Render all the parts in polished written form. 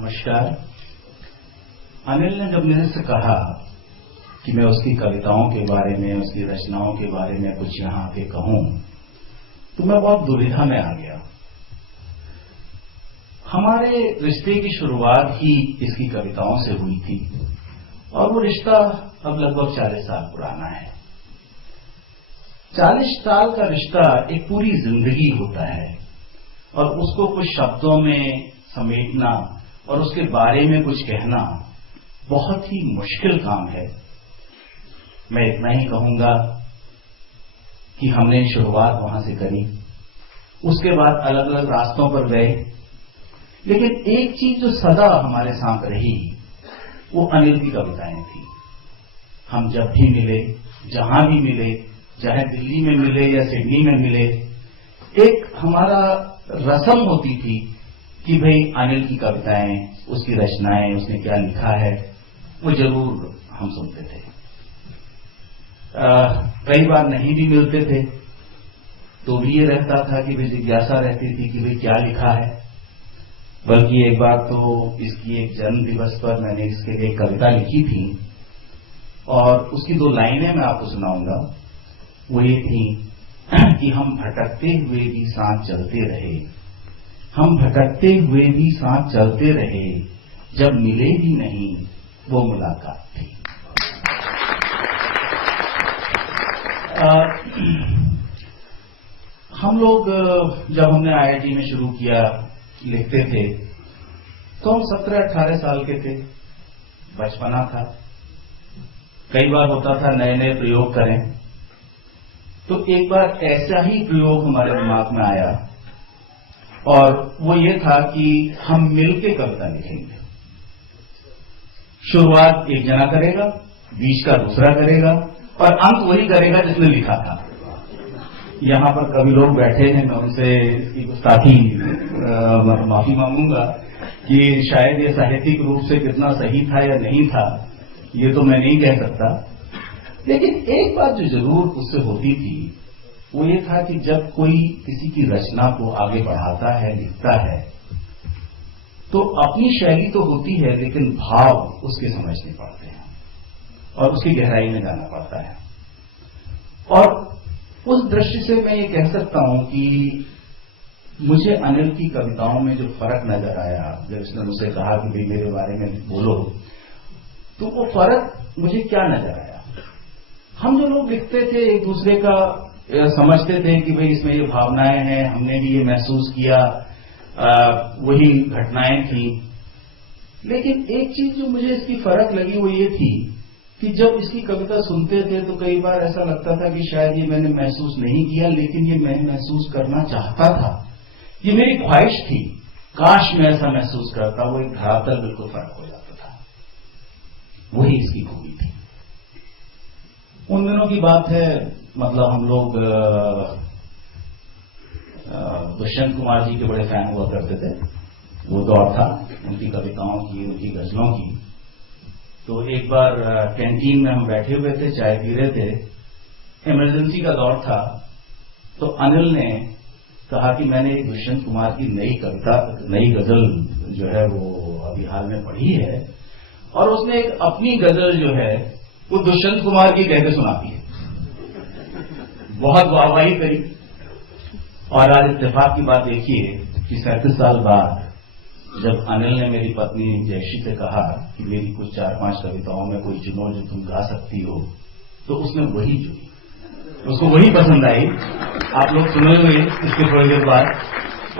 नमस्कार। अनिल ने जब मेरे से कहा कि मैं उसकी कविताओं के बारे में, उसकी रचनाओं के बारे में कुछ यहां पे कहूं, तो मैं बहुत दुविधा में आ गया। हमारे रिश्ते की शुरुआत ही इसकी कविताओं से हुई थी और वो रिश्ता अब लगभग 40 साल पुराना है। 40 साल का रिश्ता एक पूरी जिंदगी होता है और उसको कुछ शब्दों में समेटना और उसके बारे में कुछ कहना बहुत ही मुश्किल काम है। मैं इतना ही कहूंगा कि हमने शुरुआत वहां से करी, उसके बाद अलग अलग रास्तों पर गए, लेकिन एक चीज जो सदा हमारे साथ रही वो अनिल की कविताएं थी। हम जब भी मिले, जहां भी मिले, चाहे दिल्ली में मिले या सिडनी में मिले, एक हमारा रस्म होती थी कि भाई अनिल की कविताएं, उसकी रचनाएं, उसने क्या लिखा है, वो जरूर हम सुनते थे। कई बार नहीं भी मिलते थे तो भी ये रहता था कि भाई जिज्ञासा रहती थी कि भाई क्या लिखा है। बल्कि एक बार तो इसकी एक जन्म दिवस पर मैंने इसके लिए कविता लिखी थी और उसकी 2 लाइनें मैं आपको सुनाऊंगा। वो ये थी कि हम भटकते हुए भी साथ चलते रहे, हम भटकते हुए भी साथ चलते रहे, जब मिले भी नहीं वो मुलाकात थी। हम लोग जब हमने आईआईटी में शुरू किया लिखते थे तो हम 17-18 साल के थे, बचपना था। कई बार होता था नए नए प्रयोग करें, तो एक बार ऐसा ही प्रयोग हमारे दिमाग में आया और वो ये था कि हम मिलके कविता लिखेंगे। शुरुआत एक जना करेगा, बीच का दूसरा करेगा और अंत वही करेगा जिसने लिखा था। यहां पर कभी लोग बैठे हैं, मैं उनसे इसकी गुस्ताखी माफी मांगूंगा कि शायद ये साहित्यिक रूप से कितना सही था या नहीं था, ये तो मैं नहीं कह सकता। लेकिन एक बात जो जरूर उससे होती थी वो ये था कि जब कोई किसी की रचना को आगे बढ़ाता है, लिखता है, तो अपनी शैली तो होती है लेकिन भाव उसके समझने पड़ते हैं और उसकी गहराई में जाना पड़ता है। और उस दृष्टि से मैं ये कह सकता हूं कि मुझे अनिल की कविताओं में जो फर्क नजर आया, जब उसने मुझसे कहा कि भाई मेरे बारे में बोलो, तो वो फर्क मुझे क्या नजर आया। हम जो लोग लिखते थे एक दूसरे का समझते थे कि भाई इसमें ये भावनाएं हैं, हमने भी ये महसूस किया, वही घटनाएं थी। लेकिन एक चीज जो मुझे इसकी फर्क लगी वो ये थी कि जब इसकी कविता सुनते थे तो कई बार ऐसा लगता था कि शायद ये मैंने महसूस नहीं किया, लेकिन ये मैं महसूस करना चाहता था, ये मेरी ख्वाहिश थी, काश मैं ऐसा महसूस करता। वो एक धरातल बिल्कुल फर्क हो जाता था, वही इसकी खूबी थी। उन दिनों की बात है, मतलब हम लोग दुष्यंत कुमार जी के बड़े फैन हुआ करते थे। वो दौर था उनकी कविताओं की, उनकी गजलों की। तो एक बार कैंटीन में हम बैठे हुए थे, चाय पी रहे थे, इमरजेंसी का दौर था, तो अनिल ने कहा कि मैंने एक दुष्यंत कुमार की नई कविता, नई गजल जो है वो अभी हाल में पढ़ी है, और उसने एक अपनी गजल जो है वो दुष्यंत कुमार की कहकर सुनाती है। बहुत वाहवाही करी। और आज इत्तेफाक की बात देखिए कि 37 साल बाद जब अनिल ने मेरी पत्नी जयश्री से कहा कि मेरी कुछ 4-5 कविताओं में कोई चुनो जो तुम गा सकती हो, तो उसने वही चुनी, उसको वही पसंद आई। आप लोग सुनोगे इसके थोड़ी देर बाद,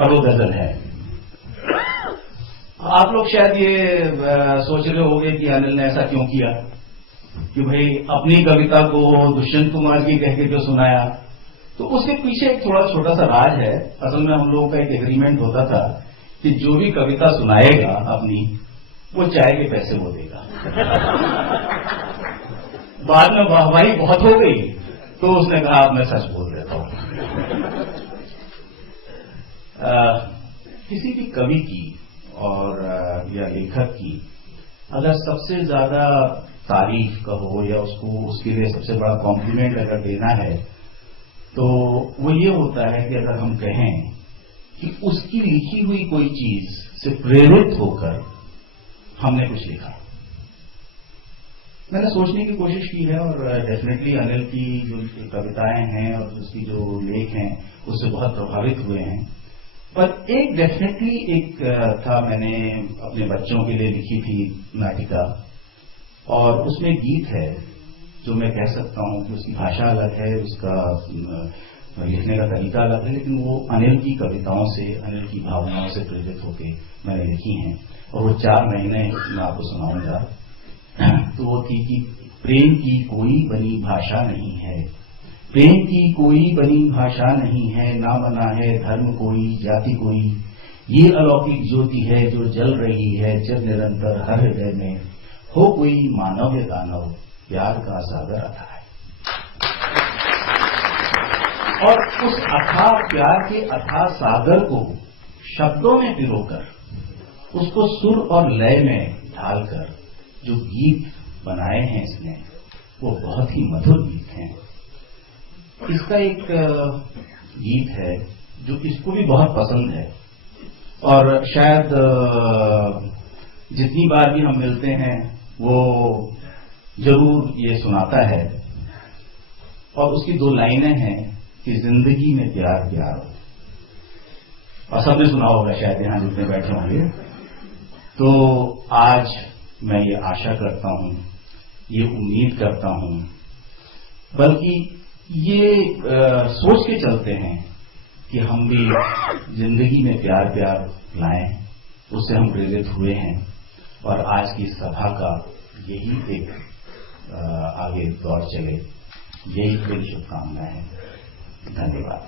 और वो गजल है। आप लोग शायद ये सोच रहे होंगे कि अनिल ने ऐसा क्यों किया, कि भाई अपनी कविता को दुष्यंत कुमार की कह के जो सुनाया। तो उसके पीछे एक थोड़ा छोटा सा राज है। असल में हम लोगों का एक एग्रीमेंट होता था कि जो भी कविता सुनाएगा अपनी, वो चाय के पैसे वो देगा। बाद में वाहवाही बहुत हो गई तो उसने कहा अब मैं सच बोल देता हूं। किसी भी कवि की और या लेखक की अगर सबसे ज्यादा तारीफ कहो या उसको उसके लिए सबसे बड़ा कॉम्प्लीमेंट अगर देना है तो वो ये होता है कि अगर हम कहें कि उसकी लिखी हुई कोई चीज से प्रेरित होकर हमने कुछ लिखा। मैंने सोचने की कोशिश की है और डेफिनेटली अनिल की जो कविताएं हैं और उसकी जो लेख हैं उससे बहुत प्रभावित हुए हैं। पर एक डेफिनेटली एक था, मैंने अपने बच्चों के लिए लिखी थी नाटिका, और उसमें गीत है जो मैं कह सकता हूं कि उसकी भाषा अलग है, उसका लिखने का तरीका अलग है, लेकिन वो अनिल की कविताओं से, अनिल की भावनाओं से प्रेरित होकर मैंने लिखी हैं। और वो 4 महीने मैं आपको सुनाऊंगा। तो वो थी कि प्रेम की कोई बनी भाषा नहीं है, प्रेम की कोई बनी भाषा नहीं है, ना बना है धर्म कोई, जाति कोई, ये अलौकिक ज्योति है जो जल रही है चिर निरंतर हर हृदय में, हो कोई मानव या दानव, प्यार का सागर अथाह है। और उस अथाह प्यार के अथाह सागर को शब्दों में पिरोकर, उसको सुर और लय में ढालकर जो गीत बनाए हैं इसने, वो बहुत ही मधुर गीत हैं। इसका एक गीत है जो इसको भी बहुत पसंद है, और शायद जितनी बार भी हम मिलते हैं वो जरूर ये सुनाता है। और उसकी 2 लाइनें हैं कि जिंदगी में प्यार प्यार हो, और सबने सुना होगा शायद यहां जितने बैठे होंगे। तो आज मैं ये आशा करता हूं, ये उम्मीद करता हूं, बल्कि ये सोच के चलते हैं कि हम भी जिंदगी में प्यार प्यार लाएं। उससे हम प्रेरित हुए हैं, और आज की सभा का यही एक आगे दौर चले, यही मेरी शुभकामनाएं हैं। धन्यवाद।